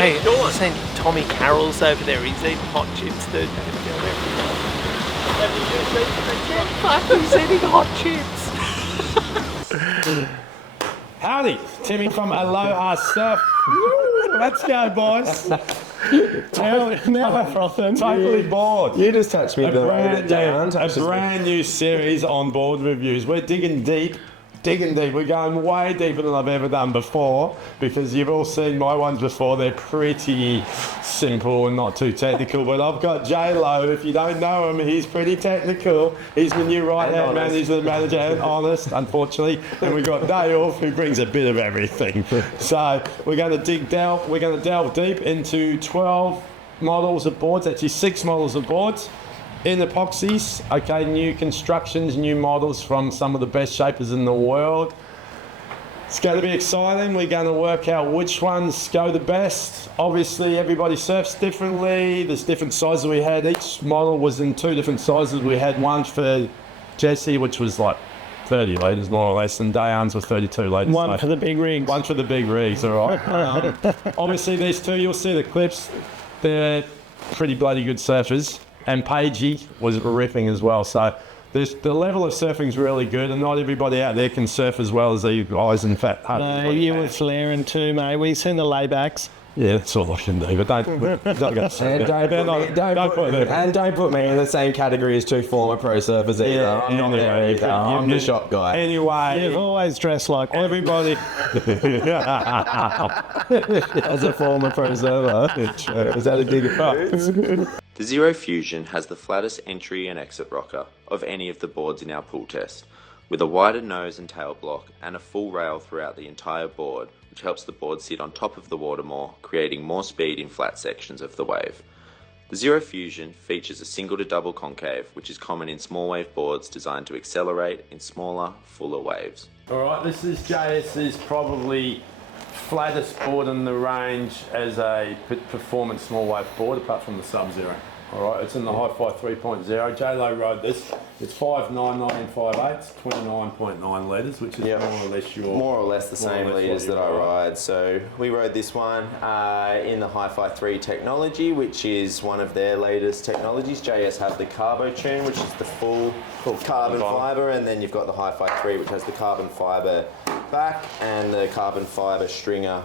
Hey, I've seen Tommy Carroll's over there. He's eating hot chips, dude. He's eating hot chips. Howdy, Timmy from Aloha Surf. Let's go, boys. Now we're frothing. Totally bored. You just touched me the way that Dayyan A touches me. brand new series on board reviews. We're digging deep. We're going way deeper than I've ever done before, because you've all seen my ones before. They're pretty simple and not too technical. But I've got Lowe. If you don't know him, he's pretty technical. He's the new right-hand man. He's the manager and honest, unfortunately. And we've got Dale, who brings a bit of everything. So we're going to delve deep into 12 models of boards, actually 6 models of boards. In epoxies, okay, new constructions, new models from some of the best shapers in the world. It's going to be exciting. We're going to work out which ones go the best. Obviously, everybody surfs differently. There's different sizes we had. Each model was in 2 different sizes. We had one for Jesse, which was like 30 litres more or less, and Dayyan's was 32 litres. One for the big rigs. One for the big rigs, all right. Obviously, these two, you'll see the clips. They're pretty bloody good surfers. And Pagey was ripping as well. So the level of surfing is really good, and not everybody out there can surf as well as these guys. In fact, no, you were flaring too, mate. We've seen the laybacks. Yeah, that's all I can do. But don't go. And don't put me in the same category as 2 former pro surfers either. Yeah, I'm not there either. I'm the shop guy. Anyway, You've always dressed like everybody. As a former pro surfer. Is that a dig at The Zero Fusion has the flattest entry and exit rocker of any of the boards in our pool test, with a wider nose and tail block and a full rail throughout the entire board, which helps the board sit on top of the water more, creating more speed in flat sections of the wave. The Zero Fusion features a single to double concave, which is common in small wave boards designed to accelerate in smaller, fuller waves. Alright, this is JS's probably flattest board in the range as a performance small wave board, apart from the Sub-Zero. Alright, it's in the Hi-Fi 3.0. J-Lo rode this. It's 5.99 5/8, 29.9 litres, which is more or less your... More or less the same litres that I ride. So we rode this one in the Hi-Fi 3 technology, which is one of their latest technologies. JS have the Carbo Tune, which is the full carbon fibre, and then you've got the Hi-Fi 3, which has the carbon fibre back and the carbon fibre stringer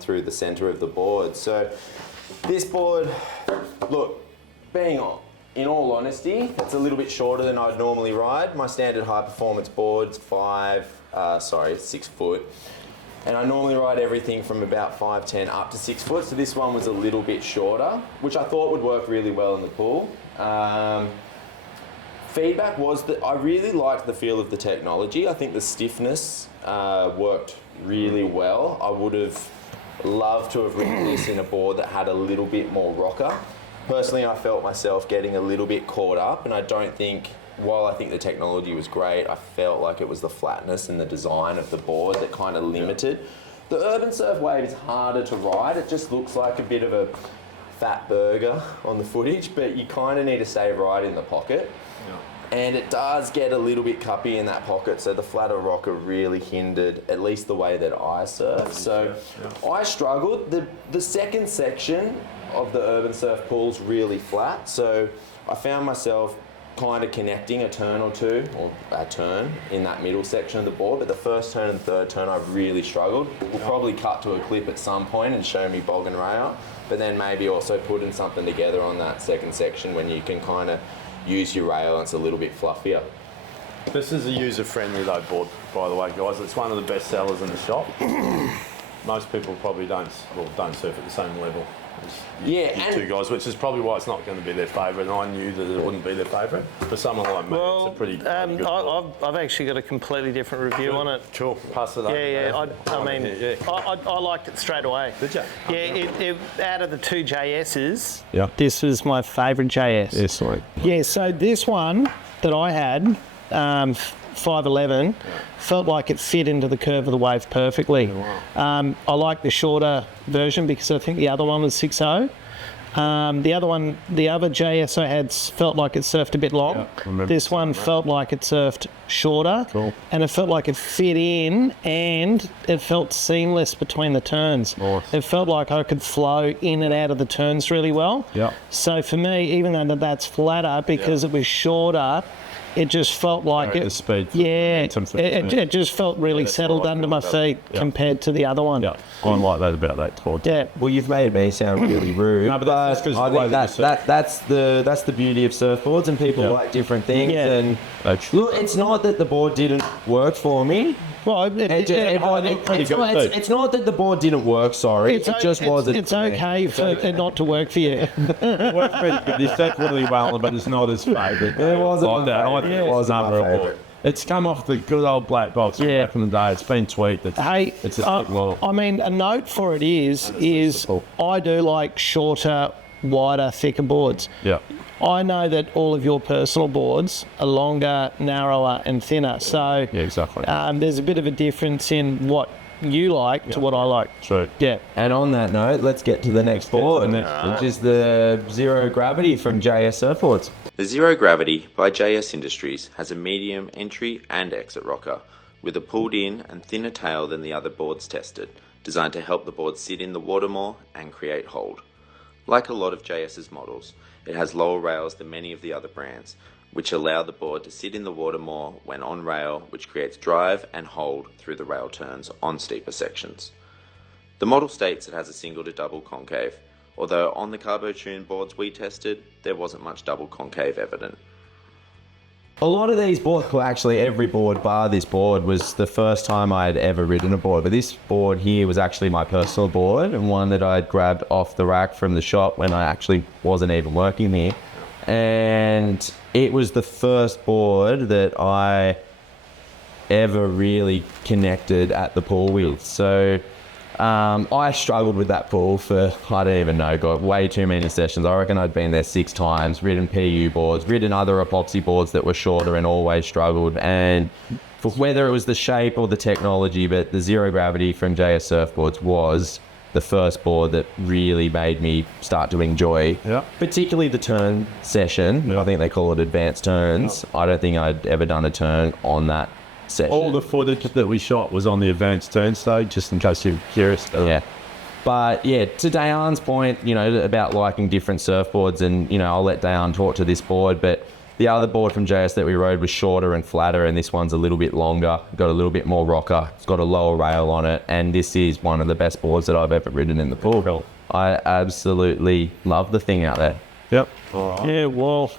through the centre of the board. So this board, look, being in all honesty, it's a little bit shorter than I'd normally ride. My standard high performance board's 6 foot. And I normally ride everything from about 5'10" up to 6 foot. So this one was a little bit shorter, which I thought would work really well in the pool. Feedback was that I really liked the feel of the technology. I think the stiffness worked really well. I would have loved to have ridden this in a board that had a little bit more rocker. Personally, I felt myself getting a little bit caught up, and I don't think, while I think the technology was great, I felt like it was the flatness and the design of the board that kind of limited. The Urban Surf Wave is harder to ride. It just looks like a bit of a fat burger on the footage, but you kind of need to stay right in the pocket. And it does get a little bit cuppy in that pocket, so the flatter rocker really hindered at least the way that I surf. So I struggled. The second section of the Urban Surf pool's really flat, so I found myself kind of connecting a turn or two, or a turn in that middle section of the board, but the first turn and third turn I really struggled. We'll probably cut to a clip at some point and show me bog and rail, but then maybe also putting something together on that second section when you can kind of use your rail and it's a little bit fluffier. This is a user-friendly though board, by the way, guys. It's one of the best sellers in the shop. Most people probably don't surf at the same level as you two guys, which is probably why it's not going to be their favourite. And I knew that it wouldn't be their favourite. For someone like me, it's a pretty good board. I've actually got a completely different review on it. Cool, pass it up. I liked it straight away. Did you? It, out of the 2 JSs, Yeah. this was my favourite JS. Yeah, sorry. Yeah, so this one that I had, 5'11", felt like it fit into the curve of the wave perfectly. I like the shorter version because I think the other one was 6'0". The other JS I had felt like it surfed a bit long. Yeah, I remember. This one felt like it surfed shorter. Cool. And it felt like it fit in and it felt seamless between the turns. Nice. It felt like I could flow in and out of the turns really well. Yeah. So for me, even though that's flatter, because it was shorter, it just felt like The speed. Yeah, Some sort of it just felt really settled under my feet compared to the other one. Yeah, I like that about that board. Yeah. Well, you've made me sound really rude. No, but that's 'cause I the way think that that's the beauty of surfboards, and people Yeah. like different things. Yeah. And That's- look, it's not that the board didn't work for me. Well, It's not that the board didn't work. Sorry, it just wasn't. It's for me. okay for it not to work for you. It worked pretty good. It's definitely well, but it's not his favourite. It wasn't Like my that. I favourite. think It it's wasn't my unreal. favourite. It's come off the good old black box Yeah. back in the day. It's been tweaked. Hey, It's a well. I mean, a note for it is I do like shorter, wider, thicker boards. Yeah. I know that all of your personal boards are longer, narrower, and thinner. So Yeah, exactly. there's a bit of a difference in what you like to what I like. True. Yeah. And on that note, let's get to the next board, which is the Zero Gravity from JS Surfboards. The Zero Gravity by JS Industries has a medium entry and exit rocker with a pulled in and thinner tail than the other boards tested, designed to help the board sit in the water more and create hold. Like a lot of JS's models, it has lower rails than many of the other brands, which allow the board to sit in the water more when on rail, which creates drive and hold through the rail turns on steeper sections. The model states it has a single to double concave, although on the Carbo Tune boards we tested, there wasn't much double concave evident. A lot of these boards, well, actually every board bar this board was the first time I had ever ridden a board. But this board here was actually my personal board and one that I'd grabbed off the rack from the shop when I actually wasn't even working there. And it was the first board that I ever really connected at the pool with. So I struggled with that pool for, I don't even know, got way too many sessions. I reckon I'd been there 6 times, ridden PU boards, ridden other epoxy boards that were shorter and always struggled. And for whether it was the shape or the technology, but the Zero Gravity from JS Surfboards was the first board that really made me start to enjoy, particularly the turn session. I think they call it advanced turns. I don't think I'd ever done a turn on that session. All the footage that we shot was on the advanced turn stage, just in case you're curious. Yeah. But yeah, to Dayyan's point, about liking different surfboards, and, I'll let Dayyan talk to this board, but the other board from JS that we rode was shorter and flatter, and this one's a little bit longer, got a little bit more rocker, it's got a lower rail on it, and this is one of the best boards that I've ever ridden in the pool. Cool. I absolutely love the thing out there. Yep. Yeah, well,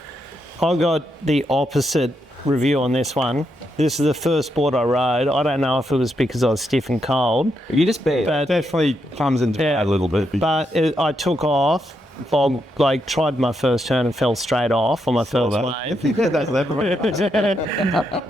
I got the opposite review on this one. This is the first board I rode. I don't know if it was because I was stiff and cold, You just be but Definitely comes into play a little bit. I took off. I tried my first turn and fell straight off on my first wave. That's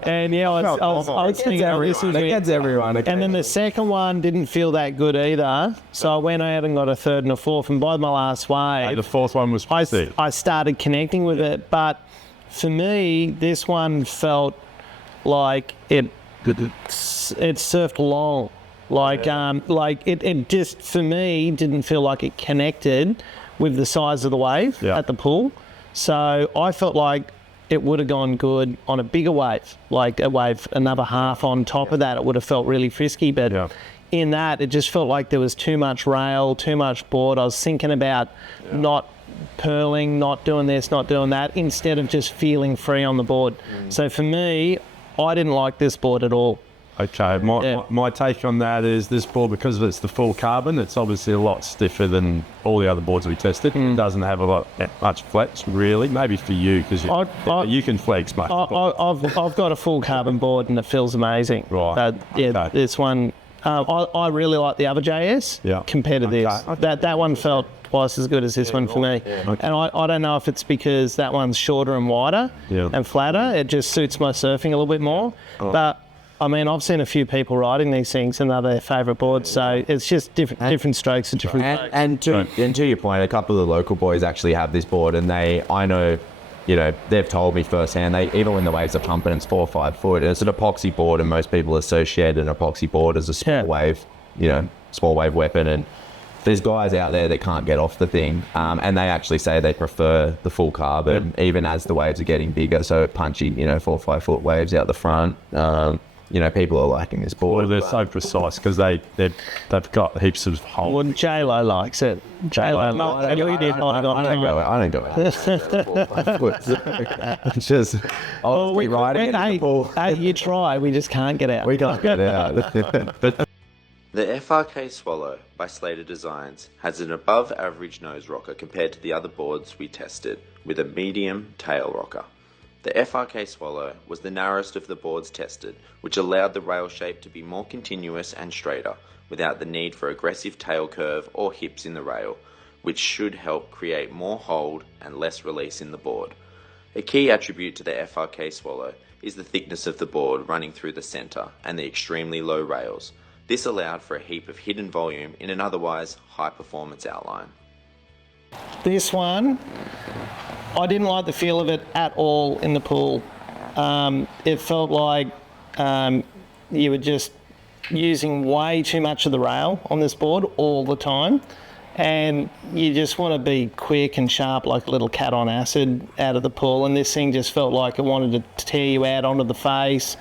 And yeah, I was thinking, this is That weird. gets everyone. And then the second one didn't feel that good either. So I went out and got a third and a fourth. And by my last wave, the fourth one was I started connecting with it. But for me, this one felt like it surfed long. It just, for me, didn't feel like it connected with the size of the wave at the pool. So I felt like it would have gone good on a bigger wave, like a wave another half on top of that. It would have felt really frisky, but in that, it just felt like there was too much rail, too much board. I was thinking about not purling, not doing this, not doing that, instead of just feeling free on the board. So for me, I didn't like this board at all. Okay, my take on that is this board, because it's the full carbon, it's obviously a lot stiffer than all the other boards we tested. It doesn't have much flex, really. Maybe for you, because you can flex much. I've got a full carbon board and it feels amazing. Right. Okay. This one, I really like the other JS compared to this. That one felt twice as good as this one for me. And I don't know if it's because that one's shorter and wider and flatter. It just suits my surfing a little bit more. But I mean, I've seen a few people riding these things and they're their favourite boards, so it's just different strokes at different strokes. And to your point, a couple of the local boys actually have this board, and I know, they've told me firsthand, even when the waves are pumping, it's 4 or 5 foot, it's an epoxy board, and most people associate an epoxy board as a small wave, small wave weapon, and there's guys out there that can't get off the thing, and they actually say they prefer the full carbon, even as the waves are getting bigger. So punchy, 4 or 5 foot waves out the front. People are liking this board. Well, they're so precise because they've got heaps of holes. Well, J-Lo likes it. J-Lo, I don't do it. It's just, I'll be riding it in the pool. Hey, you try. We just can't get out. We can't get out. The FRK Swallow by Slater Designs has an above average nose rocker compared to the other boards we tested, with a medium tail rocker. The FRK Swallow was the narrowest of the boards tested, which allowed the rail shape to be more continuous and straighter, without the need for aggressive tail curve or hips in the rail, which should help create more hold and less release in the board. A key attribute to the FRK Swallow is the thickness of the board running through the centre and the extremely low rails. This allowed for a heap of hidden volume in an otherwise high performance outline. This one, I didn't like the feel of it at all in the pool. It felt like you were just using way too much of the rail on this board all the time, and you just want to be quick and sharp like a little cat on acid out of the pool, and this thing just felt like it wanted to tear you out onto the face.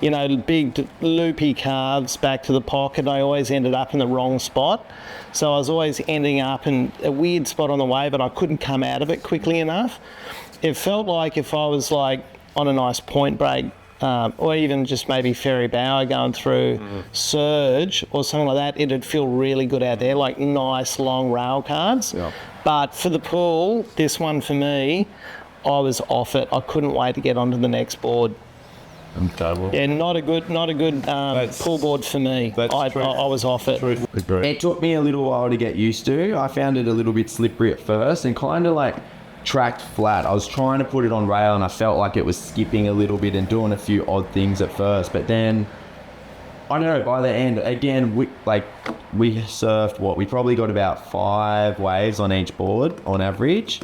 Big loopy carves back to the pocket. I always ended up in the wrong spot, so I was always ending up in a weird spot on the wave, and I couldn't come out of it quickly enough. It felt like if I was like on a nice point break, or even just maybe Ferry Bower going through Surge or something like that, it'd feel really good out there, like nice long rail cards. Yeah. But for the pool, this one for me, I was off it. I couldn't wait to get onto the next board. Okay, well, Yeah, not a good pool board for me. That's I true. was off it. agree. It took me a little while to get used to. I found it a little bit slippery at first and kind of like tracked flat. I was trying to put it on rail and I felt like it was skipping a little bit and doing a few odd things at first, but then I don't know, by the end, again, we surfed we probably got about 5 waves on each board on average,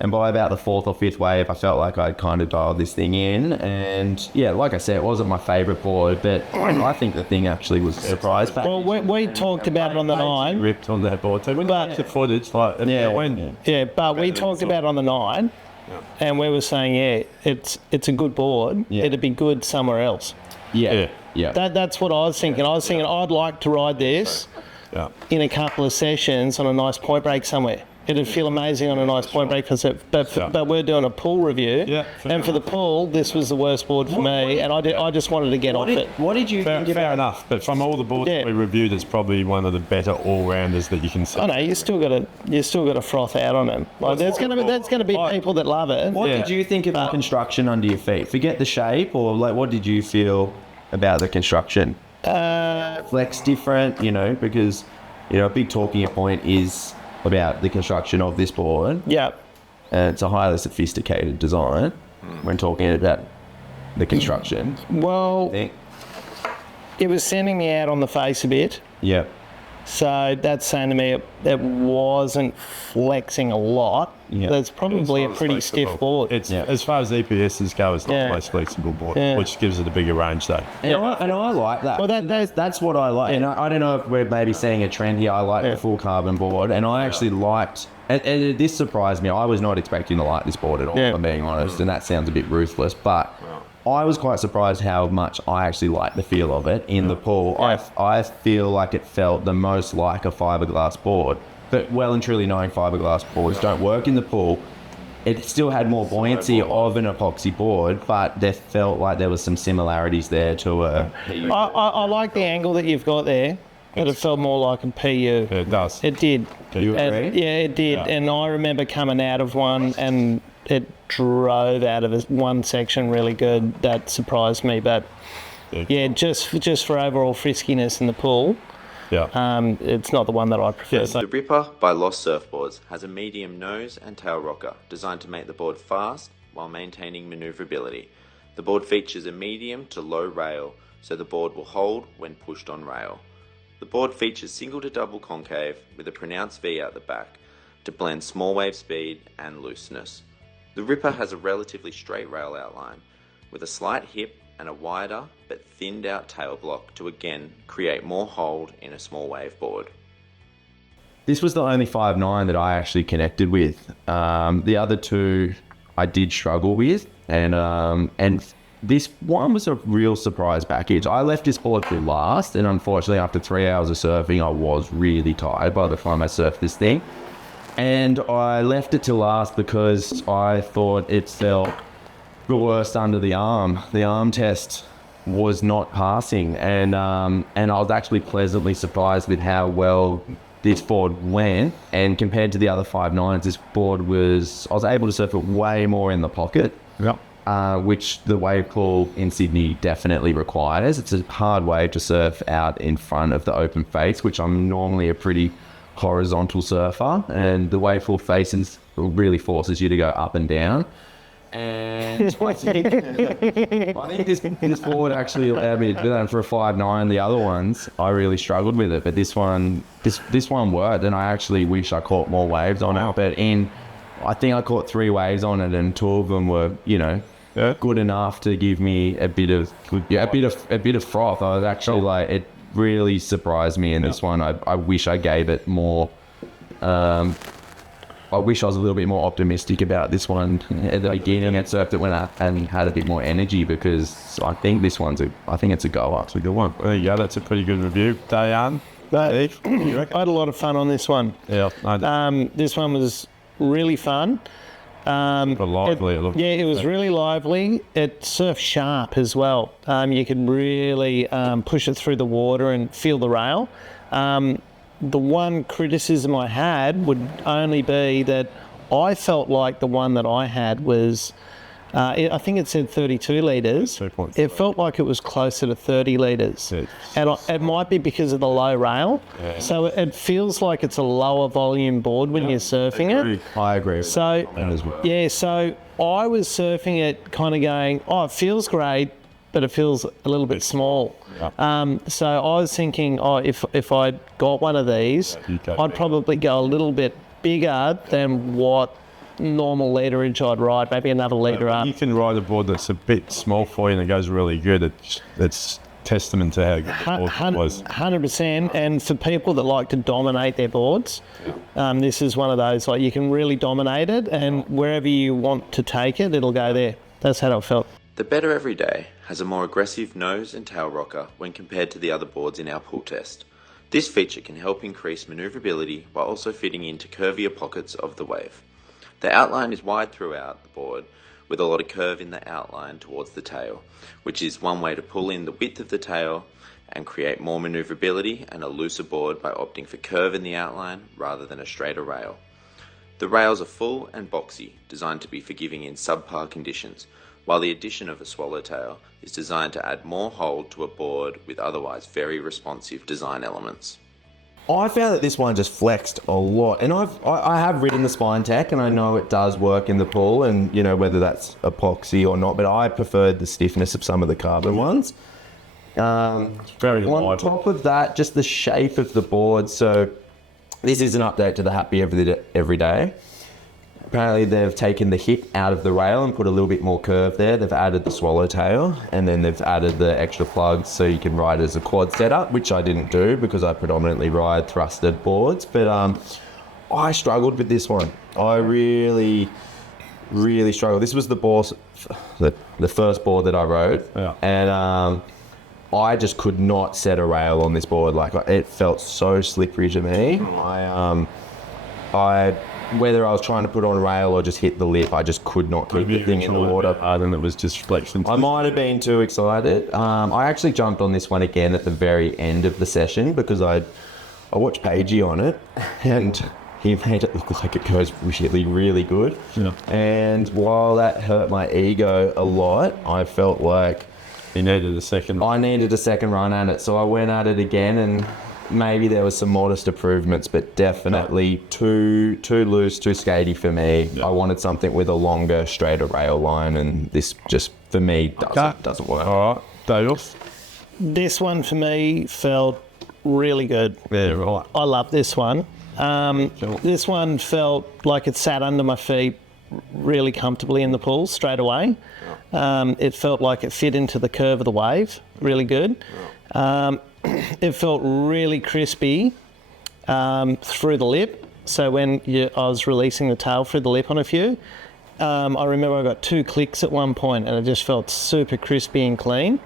and by about the 4th or 5th wave I felt like I'd kind of dialed this thing in. And yeah, like I said, it wasn't my favourite board, but I think the thing actually was a surprise package. Well, we talked about it on the 9. Ripped on that board. So when you watch the footage, but we talked about it on the 9, and we were saying, it's a good board. Yeah. It'd be good somewhere else. Yeah. That's what I was thinking. I was thinking I'd like to ride this in a couple of sessions on a nice point break somewhere. It'd feel amazing on a nice point break, but we're doing a pool review, and for the pool, this was the worst board for me, and I just wanted to get off it. What did you think? Fair enough, but from all the boards we reviewed, it's probably one of the better all-rounders that you can see. I know you still got to froth out on them. Like there's going to be people that love it. What did you think about construction under your feet? Forget the shape, or like what did you feel about the construction? Flex different, because a big talking point is about the construction of this board. Yeah. And it's a highly sophisticated design when talking about the construction. Well, it was sending me out on the face a bit. Yeah. So that's saying to me it wasn't flexing a lot. Yeah. That's probably a pretty stiff board. It's as far as EPSs go, it's not the most flexible board, which gives it a bigger range though. And I like that. Well, that's what I like. And I don't know if we're maybe seeing a trend here. I like the full carbon board, and I actually liked. And this surprised me. I was not expecting to like this board at all, if I'm being honest. And that sounds a bit ruthless, but I was quite surprised how much I actually liked the feel of it in the pool. I feel like it felt the most like a fiberglass board. But well and truly knowing fiberglass boards don't work in the pool, it still had more buoyancy of an epoxy board, but there felt like there was some similarities there to a... I like the angle that you've got there, but it felt more like a PU. It does. It did. Do you agree? Yeah, it did. Yeah. And I remember coming out of one and it drove out of one section really good. That surprised me, but just for overall friskiness in the pool, it's not the one that I prefer. The Ripper by Lost Surfboards has a medium nose and tail rocker designed to make the board fast while maintaining manoeuvrability. The board features a medium to low rail, so the board will hold when pushed on rail. The board features single to double concave with a pronounced V out the back to blend small wave speed and looseness. The Ripper has a relatively straight rail outline with a slight hip and a wider but thinned out tail block to again create more hold in a small wave board. this was the only 5.9 that I actually connected with. The other two I did struggle with, and this one was a real surprise package. I left this board to last, and unfortunately after 3 hours of surfing, I was really tired by the time I surfed this thing. And I left it to last because I thought it felt the worst under the arm. The arm test was not passing, and I was actually pleasantly surprised with how well this board went. And compared to the other 5.9s, this board I was able to surf it way more in the pocket. Yep. Which the wave pool in Sydney definitely requires. It's a hard wave to surf out in front of the open face, which I'm normally a pretty horizontal surfer, and the wave pool faces really forces you to go up and down. And I think this board actually allowed me to do that. And for a 5.9, the other ones, I really struggled with it. But this one worked, and I actually wish I caught more waves on it. But I think I caught 3 waves on it, and 2 of them were, good enough to give me a bit of froth. I was actually like, it really surprised me in this one. I wish I gave it more. I wish I was a little bit more optimistic about this one at the beginning and surfed it when I had a bit more energy, because I think this one's it's a goer. It's a good one. There you go. That's a pretty good review. Dayyan, Eve, you reckon? I had a lot of fun on this one. Yeah. This one was really fun. Lively. It was really lively. It surfed sharp as well. You could really push it through the water and feel the rail. The one criticism I had would only be that I felt like the one that I had was, I think it said 32 litres. It felt like it was closer to 30 litres. And it might be because of the low rail. Yeah. So it feels like it's a lower volume board when you're surfing it. I agree. So I was surfing it kind of going, it feels great, but it feels a little bit small. Yeah. So I was thinking, if I'd got one of these, I'd probably go a little bit bigger than what normal literage I'd ride, maybe another litre up. You can ride a board that's a bit small for you and it goes really good. It's testament to how good the board was. 100%. And for people that like to dominate their boards, this is one of those, like, you can really dominate it, and wherever you want to take it, it'll go there. That's how it felt. The Better Everyday has a more aggressive nose and tail rocker when compared to the other boards in our pool test. This feature can help increase manoeuvrability while also fitting into curvier pockets of the wave. The outline is wide throughout the board, with a lot of curve in the outline towards the tail, which is one way to pull in the width of the tail and create more manoeuvrability and a looser board by opting for curve in the outline rather than a straighter rail. The rails are full and boxy, designed to be forgiving in subpar conditions, while the addition of a swallowtail is designed to add more hold to a board with otherwise very responsive design elements. I found that this one just flexed a lot, and I have ridden the Spine Tech, and I know it does work in the pool, and whether that's epoxy or not, but I preferred the stiffness of some of the carbon ones. Very light. On top of that, just the shape of the board. So this is an update to the Happy Every Day. Apparently they've taken the hip out of the rail and put a little bit more curve there. They've added the swallowtail, and then they've added the extra plugs so you can ride as a quad setup, which I didn't do because I predominantly ride thrusted boards. But I struggled with this one. I really, really struggled. This was the first board that I rode, and I just could not set a rail on this board. Like, it felt so slippery to me. Whether I was trying to put on a rail or just hit the lip, I just could not keep the thing in the water. And it was just flexion. I might have been too excited. I actually jumped on this one again at the very end of the session because I watched Pagey on it, and he made it look like it goes really, really good. Yeah. And while that hurt my ego a lot, I felt like I needed a second run at it. So I went at it again, and maybe there was some modest improvements, but definitely too loose, too skatey for me. Yeah. I wanted something with a longer, straighter rail line, and this just, for me, doesn't work. All right, Dave. This one for me felt really good. Yeah, right. I love this one. This one felt like it sat under my feet really comfortably in the pool straight away. It felt like it fit into the curve of the wave really good. It felt really crispy. through the lip. So when I was releasing the tail through the lip on a few, I remember I got 2 clicks at one point and it just felt super crispy and clean,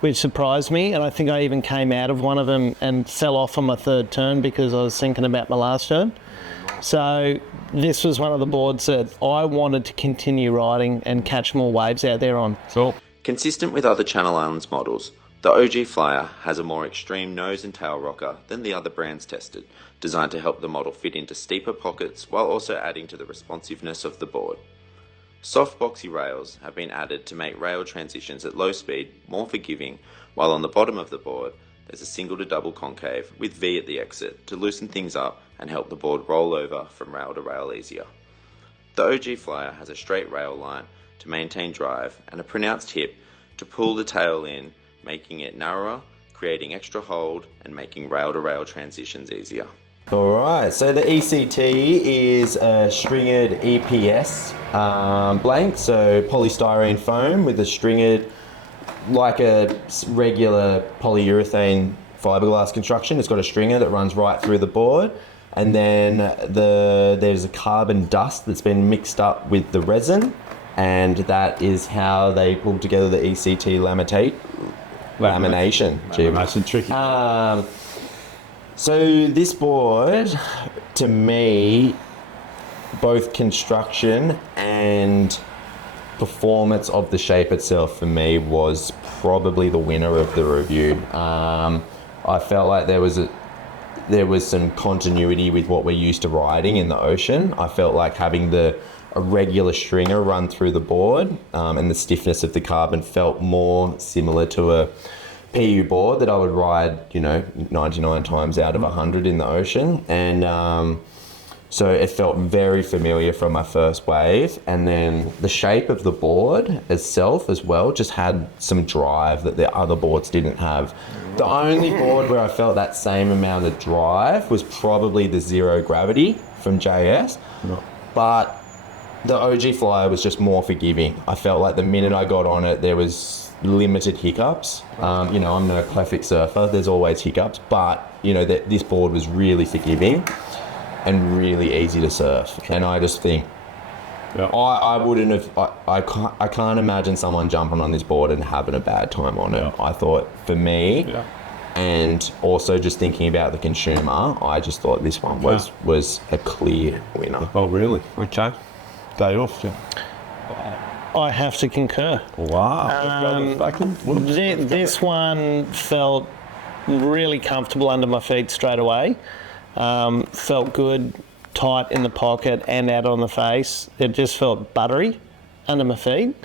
which surprised me. And I think I even came out of one of them and fell off on my 3rd turn because I was thinking about my last turn. So this was one of the boards that I wanted to continue riding and catch more waves out there on. Cool. Consistent with other Channel Islands models, the OG Flyer has a more extreme nose and tail rocker than the other brands tested, designed to help the model fit into steeper pockets while also adding to the responsiveness of the board. Soft boxy rails have been added to make rail transitions at low speed more forgiving, while on the bottom of the board there's a single to double concave with V at the exit to loosen things up and help the board roll over from rail to rail easier. The OG Flyer has a straight rail line to maintain drive and a pronounced hip to pull the tail in, making it narrower, creating extra hold and making rail to rail transitions easier. Alright, so the ECT is a stringered EPS blank, so polystyrene foam with a stringered, like a regular polyurethane fiberglass construction. It's got a stringer that runs right through the board, and then there's a carbon dust that's been mixed up with the resin, and that is how they pull together the ECT lamination. Lamination tricky. So this board, to me, both construction and performance of the shape itself for me was probably the winner of the review. I felt like there was some continuity with what we're used to riding in the ocean. I felt like having a regular stringer run through the board and the stiffness of the carbon felt more similar to a PU board that I would ride, 99 times out of 100 in the ocean. And so it felt very familiar from my first wave. And then the shape of the board itself as well just had some drive that the other boards didn't have. The only board where I felt that same amount of drive was probably the Zero Gravity from JS. But the OG Flyer was just more forgiving. I felt like the minute I got on it, there was limited hiccups. I'm no classic surfer, there's always hiccups, but this board was really forgiving and really easy to surf. And I just think, I wouldn't have, I can't imagine someone jumping on this board and having a bad time on it. I thought for me, and also just thinking about the consumer, I just thought this one was a clear winner. Oh, really? Okay. Day off, I have to concur. Wow. This one felt really comfortable under my feet straight away. Felt good, tight in the pocket and out on the face. It just felt buttery under my feet.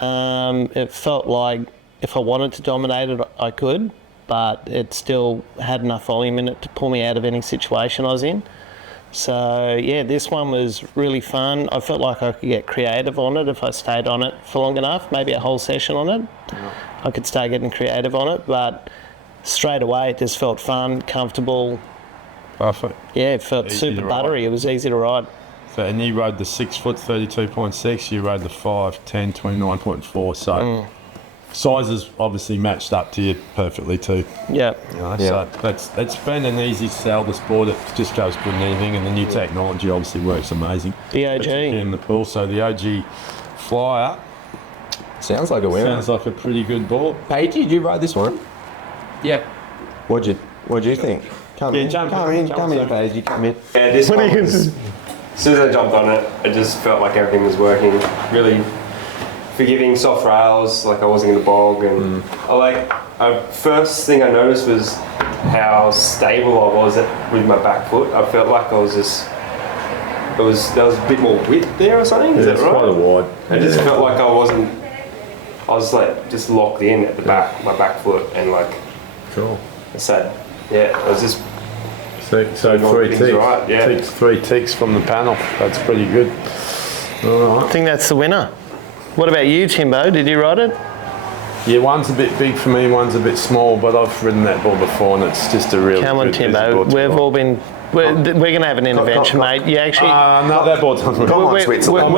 It felt like if I wanted to dominate it, I could, but it still had enough volume in it to pull me out of any situation I was in. So yeah, this one was really fun. I felt like I could get creative on it if I stayed on it for long enough, maybe a whole session on it. I could start getting creative on it, but straight away it just felt fun, comfortable. Perfect. Yeah, it felt super buttery. It was easy to ride. So, and you rode the 6 foot 32.6, you rode the 5'10", 29.4, so sizes obviously matched up to you perfectly too. Yeah. So it's been an easy sell, this board. It just goes good and anything, and the new technology obviously works amazing. The OG. In the pool, so the OG Flyer Sounds like a winner. sounds like a pretty good board. Paige, did you ride this one? Yeah. What'd you think? Come in, jump come in, in, jump come in, in. Paige, you come in. Yeah, this one was, as soon as I jumped on it, it just felt like everything was working. Really forgiving, soft rails, like I wasn't in a bog, and first thing I noticed was how stable I was with my back foot. I felt like I was just, there was a bit more width there or something. Is that right? Quite a wide. I just felt like I was like just locked in at the back, my back foot, and like. Cool. I said, yeah, it was just. So 3 ticks. Right, yeah. 3 ticks from the panel. That's pretty good. All I right. think that's the winner. What about you, Timbo? Did you ride it? Yeah, one's a bit big for me, one's a bit small, but I've ridden that board before, and it's just a really Come on, good Timbo. board to We've ride. all been We're going to have an intervention, mate. You actually... No, that board's on. Come on, Switzerland.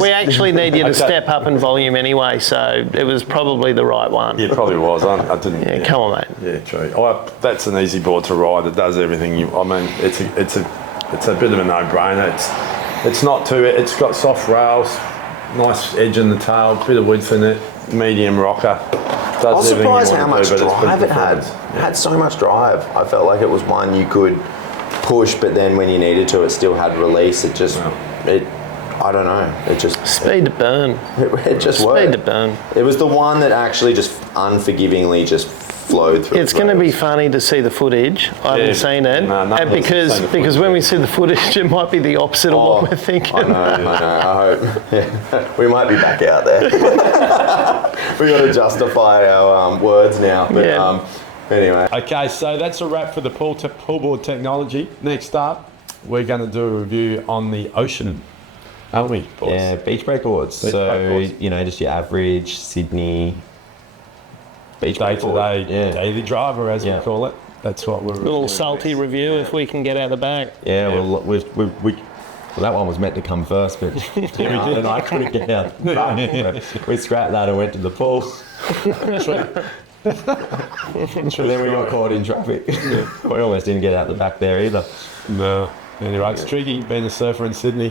we actually need you to step up in volume anyway, so it was probably the right one. Yeah, it probably was. I didn't. Yeah, come on, mate. Yeah, true. That's an easy board to ride. It does everything. It's a bit of a no-brainer. It's not too. It's got soft rails, nice edge in the tail, bit of width in it, medium rocker. I was surprised how much drive it had. It had so much drive. I felt like it was one you could push, but then when you needed to, it still had release. It just, I don't know. It just speed to burn. It just worked. Speed to burn. It was the one that actually just unforgivingly just flowed through. It's going to be funny to see the footage. I haven't seen it, no, because when we see the footage, it might be the opposite of what we're thinking. I know. I hope. Yeah. We might be back out there. We got to justify our words now. But anyway. Okay, so that's a wrap for the pull board technology. Next up, we're going to do a review on the ocean, aren't we, boys? Yeah, beach break boards. Just your average Sydney beach break board. Daily driver, as we call it. That's what we're... A little salty review if we can get out the back. Yeah, well, that one was meant to come first, but and I couldn't get out. We scrapped that and went to the pool. Then we got caught in traffic. We almost didn't get out the back there either. No. Anyway, it's tricky being a surfer in Sydney.